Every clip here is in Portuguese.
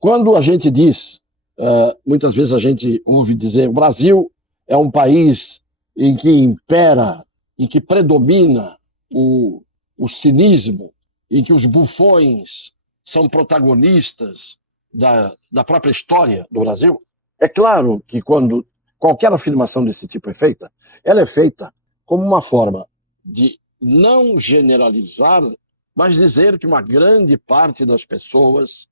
Quando a gente diz, muitas vezes a gente ouve dizer, o Brasil é um país em que impera, em que predomina o cinismo, em que os bufões são protagonistas da própria história do Brasil. É claro que quando qualquer afirmação desse tipo é feita, ela é feita como uma forma de não generalizar, mas dizer que uma grande parte das pessoas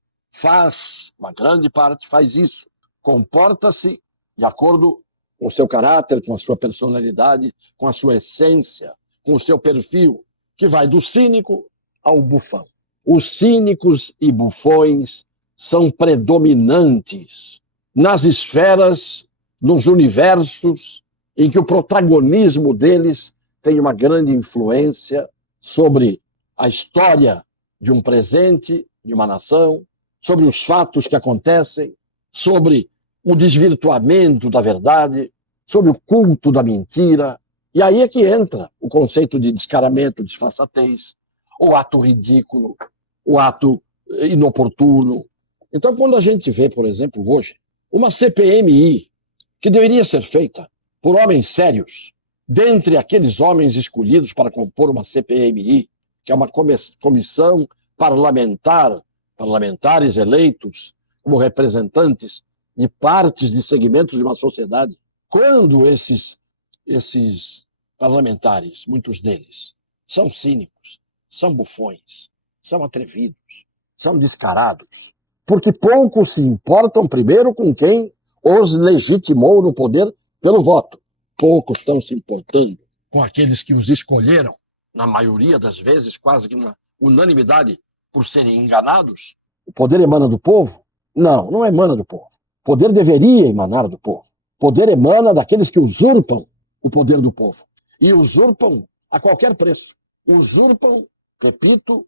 uma grande parte faz isso, comporta-se de acordo com o seu caráter, com a sua personalidade, com a sua essência, com o seu perfil, que vai do cínico ao bufão. Os cínicos e bufões são predominantes nas esferas, nos universos em que o protagonismo deles tem uma grande influência sobre a história de um presente, de uma nação, sobre os fatos que acontecem, sobre o desvirtuamento da verdade, sobre o culto da mentira. E aí é que entra o conceito de descaramento, disfarçatez, o ato ridículo, o ato inoportuno. Então, quando a gente vê, por exemplo, hoje, uma CPMI que deveria ser feita por homens sérios, dentre aqueles homens escolhidos para compor uma CPMI, que é uma comissão parlamentar, parlamentares eleitos como representantes de partes, de segmentos de uma sociedade, quando esses parlamentares, muitos deles, são cínicos, são bufões, são atrevidos, são descarados, porque poucos se importam primeiro com quem os legitimou no poder pelo voto. Poucos estão se importando com aqueles que os escolheram, na maioria das vezes, quase que na unanimidade, por serem enganados. O poder emana do povo? Não, não emana do povo. O poder deveria emanar do povo. O poder emana daqueles que usurpam o poder do povo. E usurpam a qualquer preço. Usurpam, repito,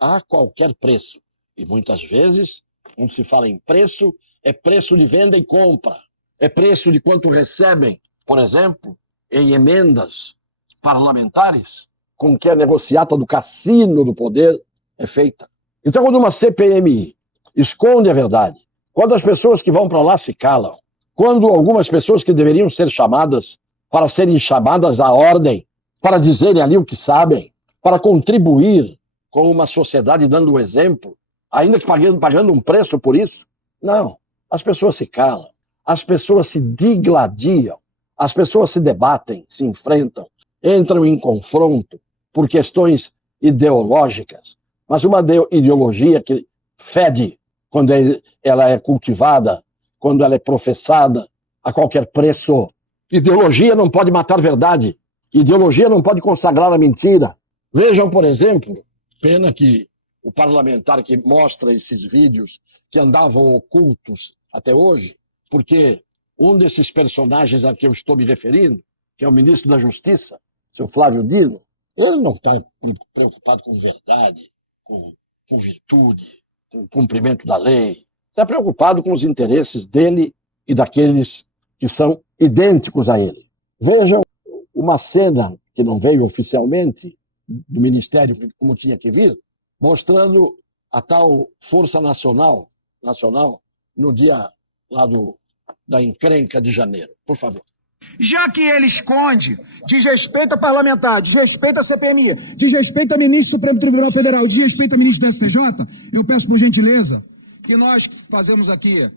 a qualquer preço. E muitas vezes, quando se fala em preço, é preço de venda e compra. É preço de quanto recebem, por exemplo, em emendas parlamentares, com que a negociata do cassino do poder é feita. Então, quando uma CPMI esconde a verdade, quando as pessoas que vão para lá se calam, quando algumas pessoas que deveriam ser chamadas para serem chamadas à ordem, para dizerem ali o que sabem, para contribuir com uma sociedade dando o exemplo, ainda que pagando um preço por isso, não. As pessoas se calam, as pessoas se digladiam, as pessoas se debatem, se enfrentam, entram em confronto por questões ideológicas, mas uma ideologia que fede quando ela é cultivada, quando ela é professada a qualquer preço. Ideologia não pode matar verdade. Ideologia não pode consagrar a mentira. Vejam, por exemplo, pena que o parlamentar que mostra esses vídeos que andavam ocultos até hoje, porque um desses personagens a que eu estou me referindo, que é o ministro da Justiça, seu Flávio Dino, ele não está preocupado com verdade, com virtude, com o cumprimento da lei. Está preocupado com os interesses dele e daqueles que são idênticos a ele. Vejam uma cena que não veio oficialmente do Ministério como tinha que vir, mostrando a tal Força Nacional no dia lá da encrenca de janeiro. Por favor. Já que ele esconde, desrespeita parlamentar, desrespeita a CPMI, desrespeita ministro do Supremo Tribunal Federal, desrespeita ministro do STJ, eu peço por gentileza que nós que fazemos aqui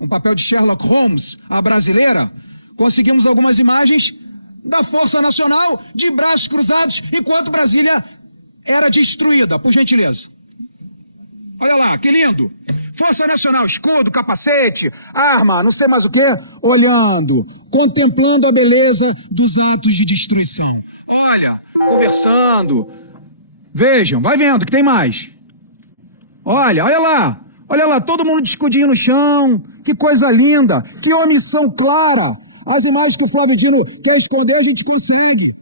um papel de Sherlock Holmes, a brasileira, conseguimos algumas imagens da Força Nacional de braços cruzados enquanto Brasília era destruída, por gentileza. Olha lá, que lindo. Força Nacional, escudo, capacete, arma, não sei mais o quê, olhando, contemplando a beleza dos atos de destruição. Olha, conversando. Vejam, vai vendo que tem mais. Olha lá, todo mundo de escudinho no chão, que coisa linda, que omissão clara. As imagens que o Flávio Dino quer esconder, a gente consegue.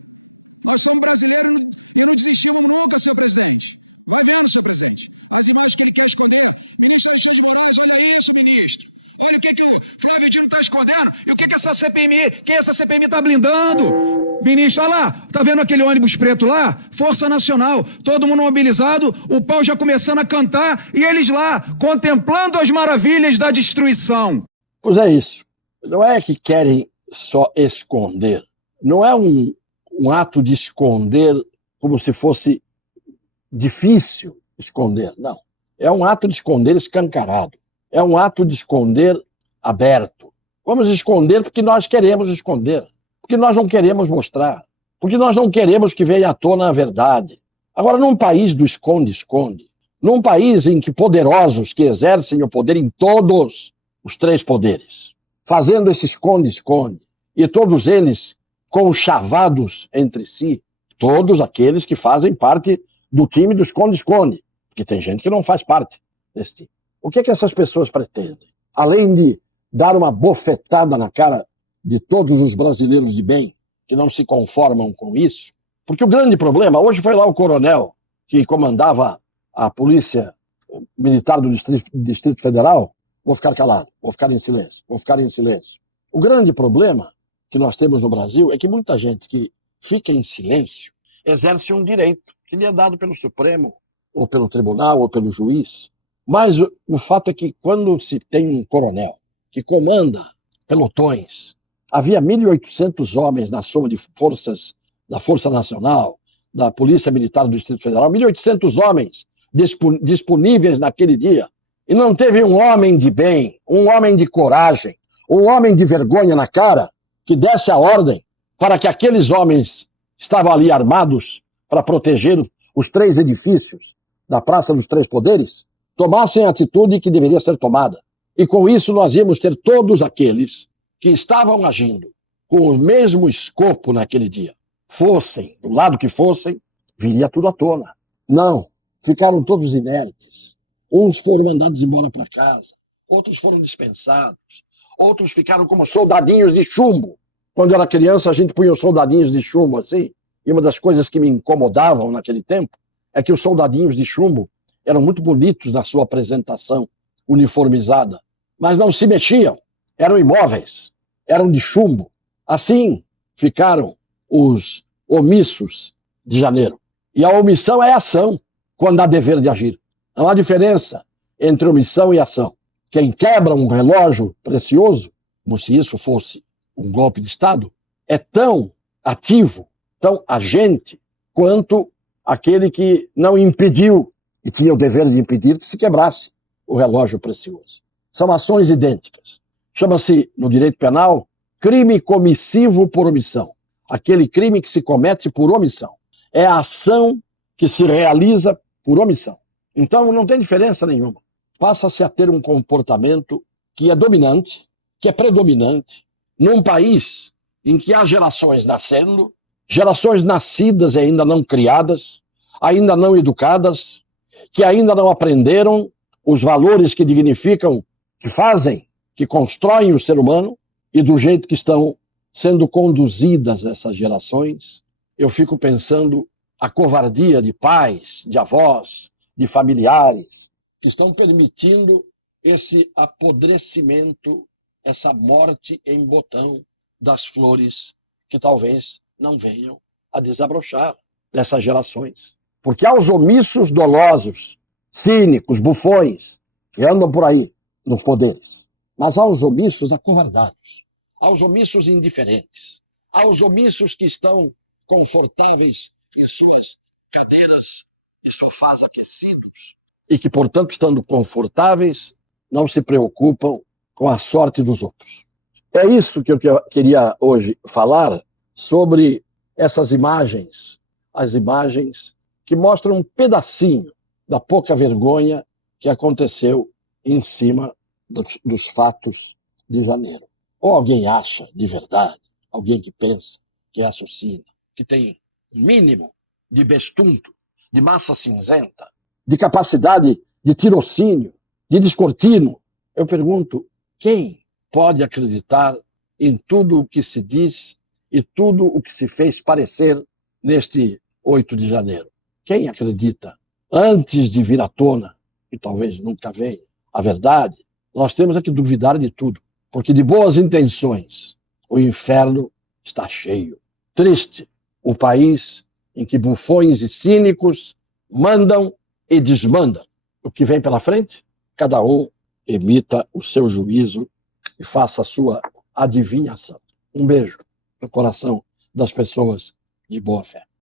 A nação brasileira não desestima nunca, senhor presidente. Vai vendo, senhor presidente. As imagens que ele quer esconder. Ministro Alexandre de Moraes, olha isso, ministro. Olha o que o Flávio Dino está escondendo. E o que essa CPMI, quem essa CPMI está blindando? Ministro, olha lá, tá vendo aquele ônibus preto lá? Força Nacional, todo mundo mobilizado, o pau já começando a cantar e eles lá, contemplando as maravilhas da destruição. Pois é isso. Não é que querem só esconder. Não é um ato de esconder como se fosse difícil esconder, não. É um ato de esconder escancarado. É um ato de esconder aberto. Vamos esconder porque nós queremos esconder. Porque nós não queremos mostrar. Porque nós não queremos que venha à tona a verdade. Agora, num país do esconde-esconde, num país em que poderosos que exercem o poder em todos os três poderes, fazendo esse esconde-esconde, e todos eles conchavados entre si, todos aqueles que fazem parte do time do esconde-esconde, porque tem gente que não faz parte desse time. O que é que essas pessoas pretendem? Além de dar uma bofetada na cara de todos os brasileiros de bem, que não se conformam com isso, porque o grande problema, hoje foi lá o coronel que comandava a polícia militar do Distrito Federal, vou ficar calado, vou ficar em silêncio, vou ficar em silêncio. O grande problema que nós temos no Brasil é que muita gente que fica em silêncio exerce um direito que lhe é dado pelo Supremo, ou pelo tribunal, ou pelo juiz. Mas o fato é que quando se tem um coronel que comanda pelotões, havia 1.800 homens na soma de forças da Força Nacional, da Polícia Militar do Distrito Federal, 1.800 homens disponíveis naquele dia, e não teve um homem de bem, um homem de coragem, um homem de vergonha na cara, que desse a ordem para que aqueles homens que estavam ali armados para proteger os três edifícios da Praça dos Três Poderes, tomassem a atitude que deveria ser tomada. E com isso nós íamos ter todos aqueles que estavam agindo com o mesmo escopo naquele dia, fossem, do lado que fossem, viria tudo à tona. Não, ficaram todos inertes. Uns foram mandados embora para casa, outros foram dispensados, outros ficaram como soldadinhos de chumbo. Quando eu era criança, a gente punha os soldadinhos de chumbo assim, e uma das coisas que me incomodavam naquele tempo é que os soldadinhos de chumbo eram muito bonitos na sua apresentação uniformizada, mas não se mexiam, eram imóveis, eram de chumbo. Assim ficaram os omissos de janeiro. E a omissão é ação, quando há dever de agir. Não há diferença entre omissão e ação. Quem quebra um relógio precioso, como se isso fosse um golpe de Estado, é tão ativo, tão agente, quanto aquele que não impediu, e tinha o dever de impedir, que se quebrasse o relógio precioso. São ações idênticas. Chama-se, no direito penal, crime comissivo por omissão. Aquele crime que se comete por omissão. É a ação que se realiza por omissão. Então, não tem diferença nenhuma. Passa-se a ter um comportamento que é dominante, que é predominante, num país em que há gerações nascendo, gerações nascidas e ainda não criadas, ainda não educadas, que ainda não aprenderam os valores que dignificam, que fazem, que constroem o ser humano, e do jeito que estão sendo conduzidas essas gerações, eu fico pensando a covardia de pais, de avós, de familiares, que estão permitindo esse apodrecimento, essa morte em botão das flores que talvez não venham a desabrochar dessas gerações. Porque há os omissos dolosos, cínicos, bufões, que andam por aí nos poderes. Mas há os omissos acovardados, há os omissos indiferentes, há os omissos que estão confortáveis em suas cadeiras e sofás aquecidos e que, portanto, estando confortáveis, não se preocupam com a sorte dos outros. É isso que eu queria hoje falar sobre essas imagens, as imagens que mostram um pedacinho da pouca vergonha que aconteceu em cima dos fatos de janeiro. Ou alguém acha de verdade, alguém que pensa, que raciocina, que tem um mínimo de bestunto, de massa cinzenta, de capacidade de tirocínio, de descortino. Eu pergunto, quem pode acreditar em tudo o que se diz e tudo o que se fez parecer neste 8 de janeiro? Quem acredita? Antes de vir à tona, e talvez nunca venha, a verdade, nós temos é que duvidar de tudo. porque de boas intenções o inferno está cheio. Triste o país em que bufões e cínicos mandam e desmandam. O que vem pela frente, cada um emita o seu juízo e faça a sua adivinhação. Um beijo no coração das pessoas de boa fé.